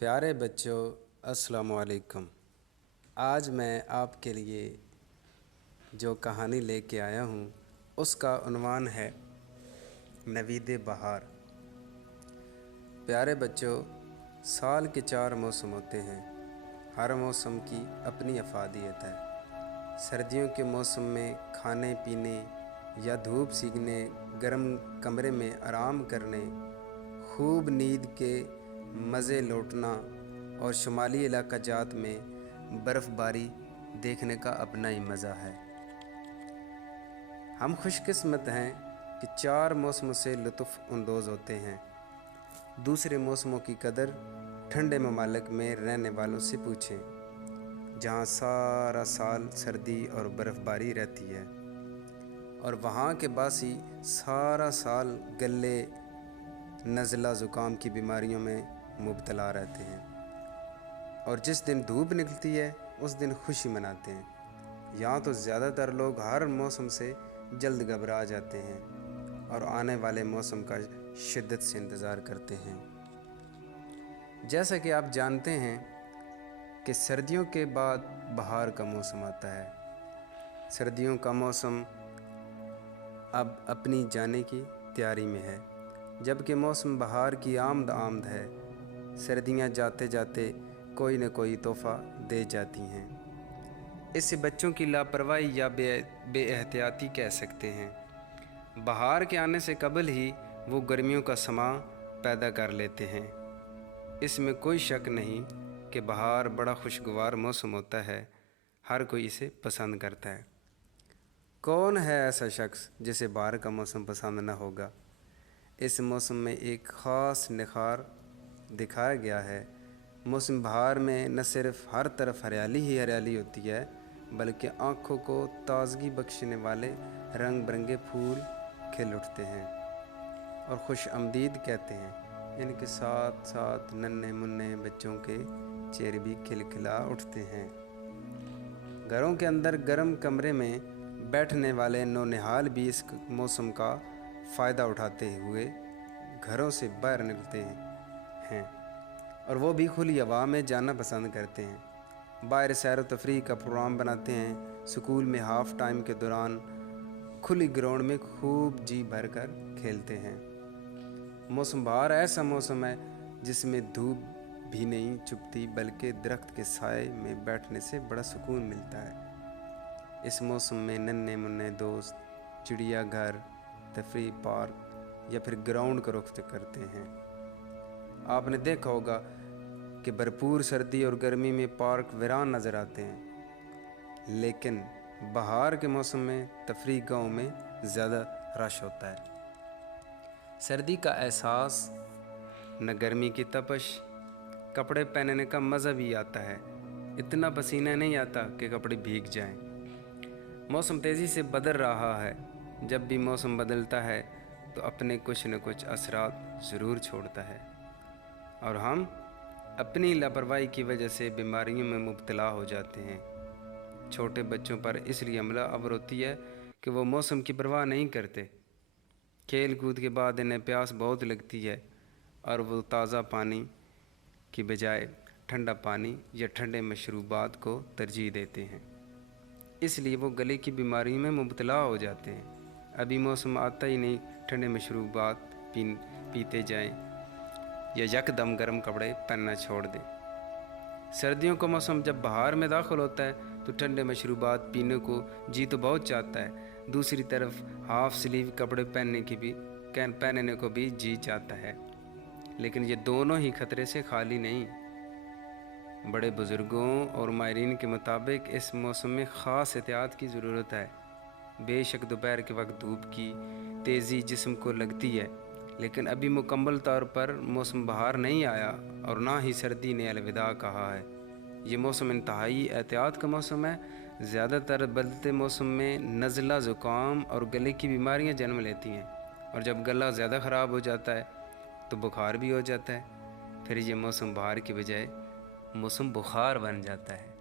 پیارے بچوں، السلام علیکم۔ آج میں آپ کے لیے جو کہانی لے کے آیا ہوں اس کا عنوان ہے نوید بہار۔ پیارے بچوں، سال کے 4 موسم ہوتے ہیں۔ ہر موسم کی اپنی افادیت ہے۔ سردیوں کے موسم میں کھانے پینے یا دھوپ سیکنے، گرم کمرے میں آرام کرنے، خوب نیند کے مزے لوٹنا اور شمالی علاقہ جات میں برف باری دیکھنے کا اپنا ہی مزہ ہے۔ ہم خوش قسمت ہیں کہ 4 موسموں سے لطف اندوز ہوتے ہیں۔ دوسرے موسموں کی قدر ٹھنڈے ممالک میں رہنے والوں سے پوچھیں، جہاں سارا سال سردی اور برف باری رہتی ہے، اور وہاں کے باسی سارا سال گلے، نزلہ، زکام کی بیماریوں میں مبتلا رہتے ہیں، اور جس دن دھوپ نکلتی ہے اس دن خوشی مناتے ہیں۔ یہاں تو زیادہ تر لوگ ہر موسم سے جلد گھبرا جاتے ہیں اور آنے والے موسم کا شدت سے انتظار کرتے ہیں۔ جیسا کہ آپ جانتے ہیں کہ سردیوں کے بعد بہار کا موسم آتا ہے۔ سردیوں کا موسم اب اپنی جانے کی تیاری میں ہے، جبکہ موسم بہار کی آمد ہے۔ سردیاں جاتے جاتے کوئی نہ کوئی تحفہ دے جاتی ہیں۔ اسے بچوں کی لاپرواہی یا بے احتیاطی کہہ سکتے ہیں۔ بہار کے آنے سے قبل ہی وہ گرمیوں کا سماں پیدا کر لیتے ہیں۔ اس میں کوئی شک نہیں کہ بہار بڑا خوشگوار موسم ہوتا ہے، ہر کوئی اسے پسند کرتا ہے۔ کون ہے ایسا شخص جسے بہار کا موسم پسند نہ ہوگا؟ اس موسم میں ایک خاص نکھار دکھایا گیا ہے۔ موسم بہار میں نہ صرف ہر طرف ہریالی ہی ہریالی ہوتی ہے، بلکہ آنکھوں کو تازگی بخشنے والے رنگ برنگے پھول کھل اٹھتے ہیں اور خوش آمدید کہتے ہیں۔ ان کے ساتھ ساتھ ننھے منھے بچوں کے چہرے بھی کھلکھلا اٹھتے ہیں۔ گھروں کے اندر گرم کمرے میں بیٹھنے والے نونہال بھی اس موسم کا فائدہ اٹھاتے ہوئے گھروں سے باہر نکلتے ہیں، اور وہ بھی کھلی ہوا میں جانا پسند کرتے ہیں۔ باہر سیر و تفریح کا پروگرام بناتے ہیں۔ سکول میں ہاف ٹائم کے دوران کھلی گراؤنڈ میں خوب جی بھر کر کھیلتے ہیں۔ موسم بہار ایسا موسم ہے جس میں دھوپ بھی نہیں چبھتی، بلکہ درخت کے سائے میں بیٹھنے سے بڑا سکون ملتا ہے۔ اس موسم میں ننھے منھے دوست چڑیا گھر، تفریح پارک یا پھر گراؤنڈ کا رخ کرتے ہیں۔ آپ نے دیکھا ہوگا کہ بھرپور سردی اور گرمی میں پارک ویران نظر آتے ہیں، لیکن بہار کے موسم میں تفریح گاہوں میں زیادہ رش ہوتا ہے۔ سردی کا احساس نہ گرمی کی تپش، کپڑے پہننے کا مزہ بھی آتا ہے، اتنا پسینہ نہیں آتا کہ کپڑے بھیگ جائیں۔ موسم تیزی سے بدل رہا ہے۔ جب بھی موسم بدلتا ہے تو اپنے کچھ نہ کچھ اثرات ضرور چھوڑتا ہے، اور ہم اپنی لاپرواہی کی وجہ سے بیماریوں میں مبتلا ہو جاتے ہیں۔ چھوٹے بچوں پر اس لیے حملہ آور ہوتی ہے کہ وہ موسم کی پرواہ نہیں کرتے۔ کھیل کود کے بعد انہیں پیاس بہت لگتی ہے، اور وہ تازہ پانی کی بجائے ٹھنڈا پانی یا ٹھنڈے مشروبات کو ترجیح دیتے ہیں۔ اس لیے وہ گلے کی بیماری میں مبتلا ہو جاتے ہیں۔ ابھی موسم آتا ہی نہیں ٹھنڈے مشروبات پیتے جائیں یا یکدم گرم کپڑے پہننا چھوڑ دیں۔ سردیوں کا موسم جب بہار میں داخل ہوتا ہے تو ٹھنڈے مشروبات پینے کو جی تو بہت چاہتا ہے، دوسری طرف ہاف سلیو کپڑے پہننے کو بھی جی چاہتا ہے، لیکن یہ دونوں ہی خطرے سے خالی نہیں۔ بڑے بزرگوں اور ماہرین کے مطابق اس موسم میں خاص احتیاط کی ضرورت ہے۔ بے شک دوپہر کے وقت دھوپ کی تیزی جسم کو لگتی ہے، لیکن ابھی مکمل طور پر موسم بہار نہیں آیا اور نہ ہی سردی نے الوداع کہا ہے۔ یہ موسم انتہائی احتیاط کا موسم ہے۔ زیادہ تر بدلتے موسم میں نزلہ، زکام اور گلے کی بیماریاں جنم لیتی ہیں، اور جب گلا زیادہ خراب ہو جاتا ہے تو بخار بھی ہو جاتا ہے۔ پھر یہ موسم بہار کی بجائے موسم بخار بن جاتا ہے۔